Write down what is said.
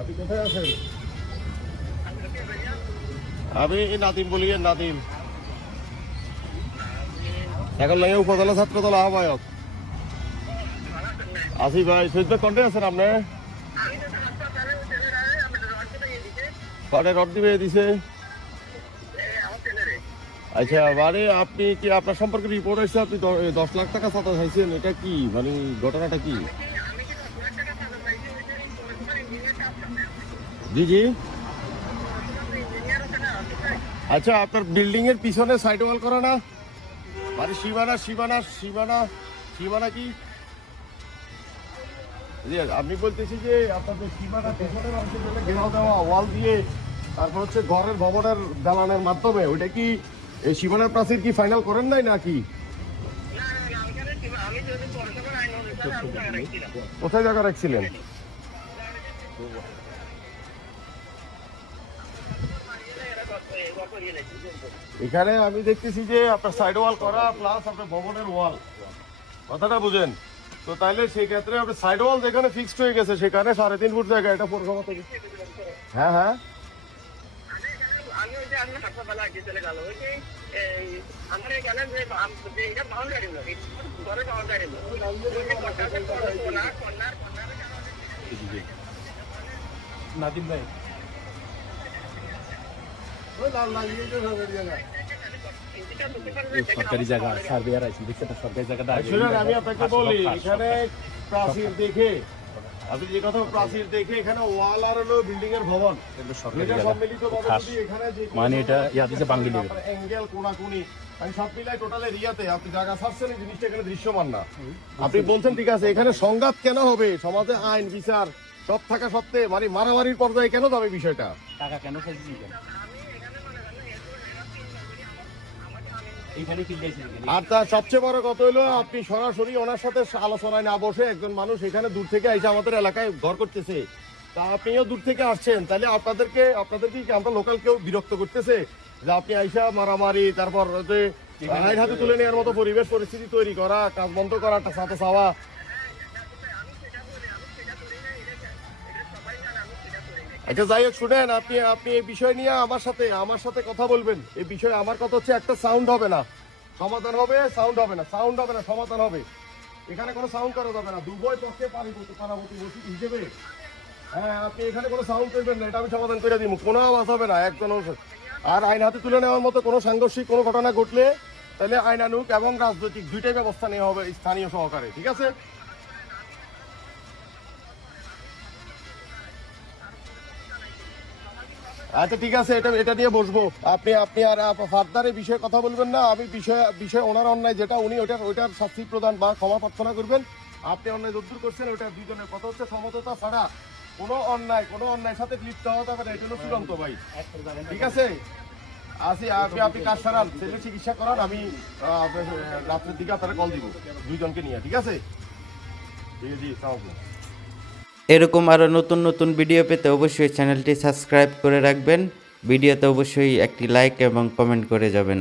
আপনি কোথায় আছেন? আমি নাদিম বলি, নাদিম এখন লাগে উপজেলা ছাত্রদল আহ্বায়ক। আসি ভাই, ফেসবুক কন্টে আছেন আপনি? কটে রড দিবে দিছে? আচ্ছা, মানে আপনি কি আপনার সম্পর্কে রিপোর্ট হয়েছে আপনি 10 লাখ টাকা চাঁদা চাইছেন, এটা কি মানে ঘটনাটা কি? জি জি। আচ্ছা, আপনার বিল্ডিং এর পিছনে সাইড ওয়াল করা না? মানে সীমানা সীমানা সীমানা সীমানা কি? আমি বলতেছি যে আপনাদের সীমানা পিছনে মানুষের জন্য ঘেরাও দেওয়া ওয়াল দিয়ে, তারপর হচ্ছে ঘরের ভবনের দালানের মাধ্যমে, ওইটা কি এই সীমানার প্রাচীর কি ফাইনাল করেন নাই নাকি? কোথায় জায়গা রাখছিলেন? এখানে আমি দেখতেছি যে আপনার সাইড ওয়াল করা প্লাস আপনার ভবনের ওয়াল, কথাটা বুঝেন তো। তাইলে সেই ক্ষেত্রে আপনার সাইড ওয়াল যেখানে ফিক্সড হয়ে গেছে সেখানে 3.5 ফুট জায়গা, এটা পরিকল্পনা থেকে। হ্যাঁ হ্যাঁ, নাদিম ভাই সরকারি জায়গা সার্ভেয়ার আছে, দেখছেন সরকারি জায়গাটা। আমি আপনাকে বলি, এখানে প্রাচীর দেখে আপনি যে কথা প্রাচীর দেখে এখানে ওয়াল আর হলো বিল্ডিং এর ভবন, এটা সম্মিলিত ভাবে যদি এখানে যে মানে এটা ইয়া দিছে বাঙ্গি দিবে অ্যাঙ্গেল কোণাকুণি আমি সব মিলাই টোটাল এরিয়াতে আপনি জায়গা ছাড়ছেন, এই জিনিসটা এখানে দৃশ্যমান না। আপনি বলছেন ঠিক আছে, এখানে সংঘাত কেন হবে? সমাজে আইন বিচার সব থাকা সত্ত্বে মানে মারামারির পর্যায়ে কেন যাবে বিষয়টা? টাকা কেন চাইছি এইখানে কি দিয়েছেন? আর তার সবচেয়ে বড় কথা হলো আপনি সরাসরি ওনার সাথে আলোচনায় না বসে, একজন মানুষ এখানে দূর থেকে এসে আমাদের এলাকায় ঘর করতেছে, তা আপনিও দূর থেকে আসছেন, তাহলে আপনাদেরকে কি আমরা লোকাল কেউ বিরক্ত করতেছে যে আপনি আইসা মারামারি, তারপর যে আইন হাতে তুলে নেওয়ার মতো পরিবেশ পরিস্থিতি তৈরি করা, কাজ বন্ধ করা, সাথে চাওয়া? আচ্ছা যাই হোক, শুনেন, আপনি এই বিষয় নিয়ে আমার সাথে কথা বলবেন। এই বিষয়ে আমার কথা হচ্ছে, একটা সাউন্ড হবে না সমাধান হবে, সাউন্ড হবে না সমাধান হবে। এখানে কোনো সাউন্ড করা যাবে না, দুভয় পক্ষে পারাবতী হিসেবে। হ্যাঁ, আপনি এখানে কোনো সাউন্ড করবেন না, এটা আমি সমাধান করে দিব, কোনো আওয়াজ হবে না একজন। আর আইন হাতে তুলে নেওয়ার মতো কোনো সাংঘর্ষিক কোনো ঘটনা ঘটলে তাহলে আইনানুগ এবং রাজনৈতিক দুইটাই ব্যবস্থা নেওয়া হবে স্থানীয় সহকারে, ঠিক আছে? আচ্ছা ঠিক আছে, এটা নিয়ে বসবো। আপনি আর ফার্দার এই বিষয়ে কথা বলবেন না। আমি বিষয় ওনার অন্যায় যেটা, উনি ওইটার শাস্তি প্রদান বা ক্ষমা প্রার্থনা করবেন। আপনি অন্যায় যদ্দূর করছেন, ওইটা দুজনের কথা হচ্ছে সমঝোতা ছাড়া কোনো অন্যায়ের সাথে লিপ্ত হওয়া যাবে না, এটা হলো চূড়ান্ত ভাই, ঠিক আছে? আপনি কাজ সারান, ছেলে চিকিৎসা করান, আমি রাত্রের দিকে আপনারা কল দিব দুইজনকে নিয়ে, ঠিক আছে? জি জি, এরকম আরও নতুন নতুন ভিডিও পেতে অবশ্যই চ্যানেলটি সাবস্ক্রাইব করে রাখবেন। ভিডিওতে অবশ্যই একটি লাইক এবং কমেন্ট করে যাবেন।